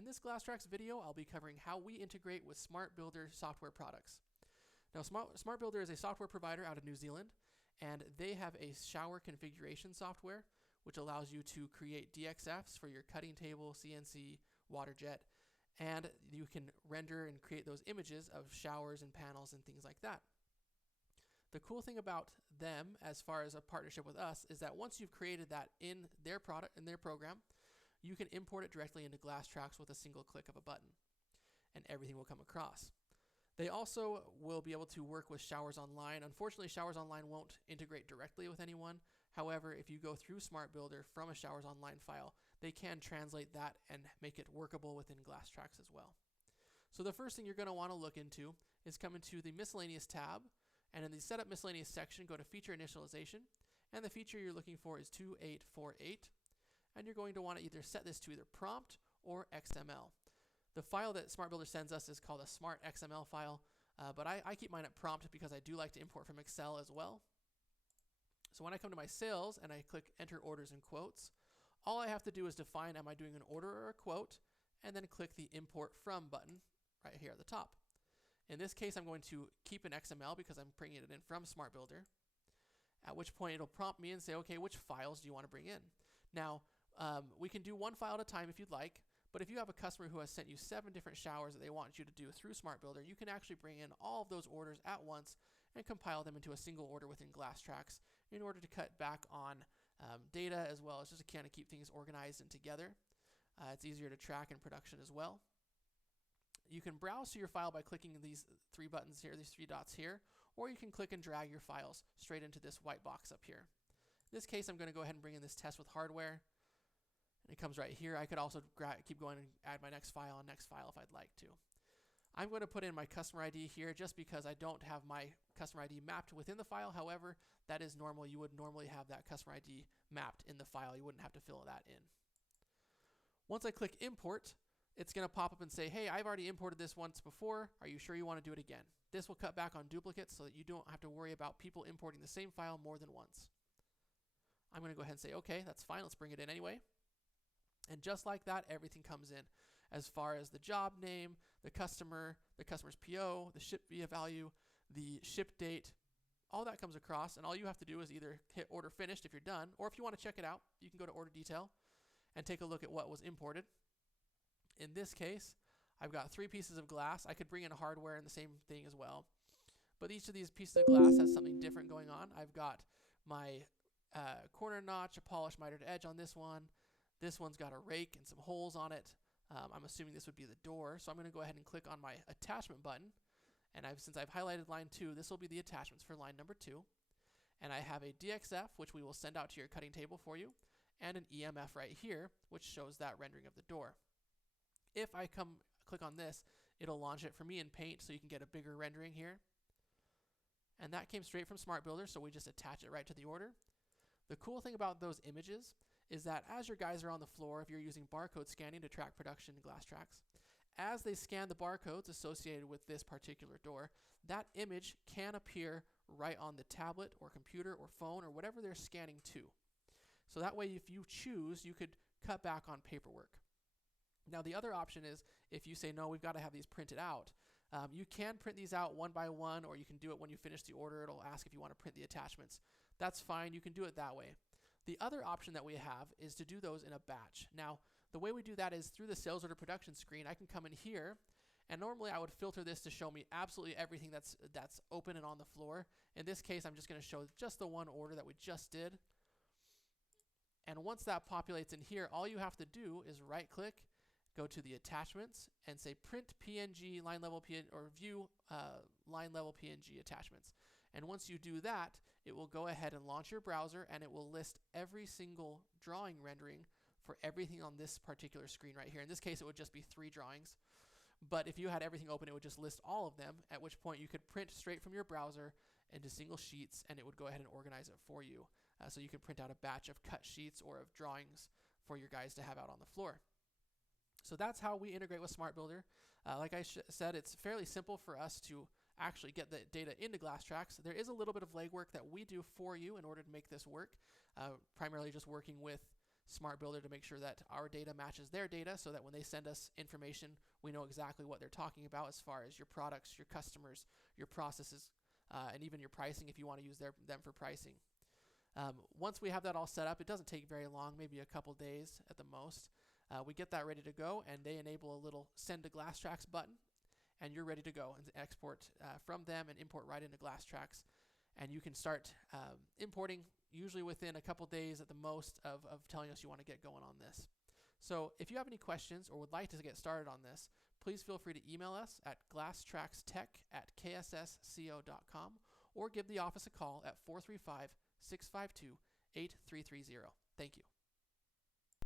In this GlassTrax video, I'll be covering how we integrate with SmartBuilder software products. Now, SmartBuilder is a software provider out of New Zealand, and they have a shower configuration software, which allows you to create DXFs for your cutting table, CNC, water jet, and you can render and create those images of showers and panels and things like that. The cool thing about them, as far as a partnership with us, is that once you've created that in their product, in their program, you can import it directly into GlassTrax with a single click of a button, and everything will come across. They also will be able to work with Showers Online. Unfortunately, Showers Online won't integrate directly with anyone. However, if you go through SmartBuilder from a Showers Online file, they can translate that and make it workable within GlassTrax as well. So the first thing you're going to want to look into is come into the Miscellaneous tab, and in the Setup Miscellaneous section, go to Feature Initialization, and the feature you're looking for is 2848. And you're going to want to either set this to either prompt or XML. The file that SmartBuilder sends us is called a smart XML file, but I keep mine at prompt because I do like to import from Excel as well. So when I come to my sales and I click enter orders and quotes, all I have to do is define am I doing an order or a quote, and then click the import from button right here at the top. In this case, I'm going to keep an XML because I'm bringing it in from SmartBuilder, at which point it'll prompt me and say, okay, which files do you want to bring in? Now, we can do one file at a time if you'd like, but if you have a customer who has sent you 7 different showers that they want you to do through SmartBuilder, you can actually bring in all of those orders at once and compile them into a single order within GlassTrax in order to cut back on data, as well as just to kind of keep things organized and together. It's easier to track in production as well. You can browse to your file by clicking these 3 buttons here, these 3 dots here, or you can click and drag your files straight into this white box up here. In this case, I'm going to go ahead and bring in this test with hardware. And it comes right here. I could also keep going and add my next file and next file if I'd like to. I'm going to put in my customer ID here just because I don't have my customer ID mapped within the file. However, that is normal. You would normally have that customer ID mapped in the file. You wouldn't have to fill that in. Once I click import, it's going to pop up and say, hey, I've already imported this once before. Are you sure you want to do it again? This will cut back on duplicates so that you don't have to worry about people importing the same file more than once. I'm going to go ahead and say, okay, that's fine. Let's bring it in anyway. And just like that, everything comes in as far as the job name, the customer's PO, the ship via value, the ship date, all that comes across. And all you have to do is either hit order finished if you're done, or if you want to check it out, you can go to order detail and take a look at what was imported. In this case, I've got 3 pieces of glass. I could bring in hardware and the same thing as well. But each of these pieces of glass has something different going on. I've got my corner notch, a polished mitered edge on this one. This one's got a rake and some holes on it. I'm assuming this would be the door. So I'm going to go ahead and click on my attachment button. And since I've highlighted line 2, this will be the attachments for line number 2. And I have a DXF, which we will send out to your cutting table for you, and an EMF right here, which shows that rendering of the door. If I click on this, it'll launch it for me in Paint so you can get a bigger rendering here. And that came straight from SmartBuilder, so we just attach it right to the order. The cool thing about those images is that as your guys are on the floor, if you're using barcode scanning to track production in GlassTrax, as they scan the barcodes associated with this particular door, that image can appear right on the tablet or computer or phone or whatever they're scanning to. So that way, if you choose, you could cut back on paperwork. Now, the other option is if you say, no, we've got to have these printed out. You can print these out one by one, or you can do it when you finish the order. It'll ask if you want to print the attachments. That's fine. You can do it that way. The other option that we have is to do those in a batch. Now, the way we do that is through the sales order production screen. I can come in here, and normally I would filter this to show me absolutely everything that's open and on the floor. In this case, I'm just going to show just the one order that we just did. And once that populates in here, all you have to do is right-click, go to the attachments, and say print PNG line level PNG or view line level PNG attachments. And once you do that, it will go ahead and launch your browser, and it will list every single drawing rendering for everything on this particular screen right here. In this case, it would just be 3 drawings. But if you had everything open, it would just list all of them, at which point you could print straight from your browser into single sheets, and it would go ahead and organize it for you. So you can print out a batch of cut sheets or of drawings for your guys to have out on the floor. So that's how we integrate with SmartBuilder. Like I said, it's fairly simple for us to actually get the data into GlassTrax. There is a little bit of legwork that we do for you in order to make this work, primarily just working with SmartBuilder to make sure that our data matches their data, so that when they send us information, we know exactly what they're talking about as far as your products, your customers, your processes, and even your pricing if you want to use them for pricing. Once we have that all set up, it doesn't take very long, maybe a couple days at the most. We get that ready to go, and they enable a little send to GlassTrax button, and you're ready to go and export from them and import right into GlassTrax. And you can start importing usually within a couple days at the most of telling us you want to get going on this. So if you have any questions or would like to get started on this, please feel free to email us at glasstraxtech@kssco.com or give the office a call at 435-652-8330. Thank you.